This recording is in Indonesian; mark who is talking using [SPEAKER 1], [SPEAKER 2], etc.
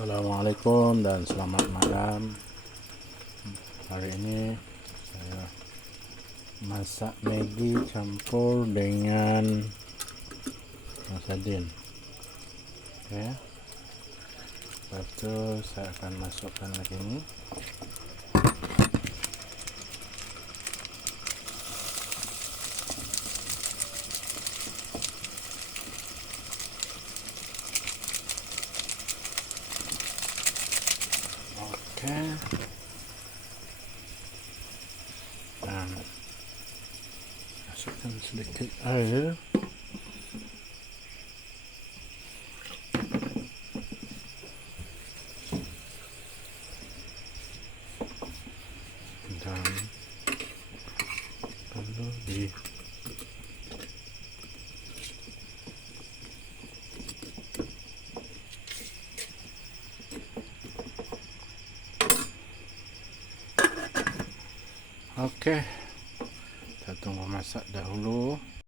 [SPEAKER 1] Assalamualaikum dan selamat malam. Hari ini saya masak Maggi campur dengan sardin Oke. Lepas itu saya akan masukkan lagi ini Okay. Um, second selected over. And um, under the Oke. Kita tunggu masak dahulu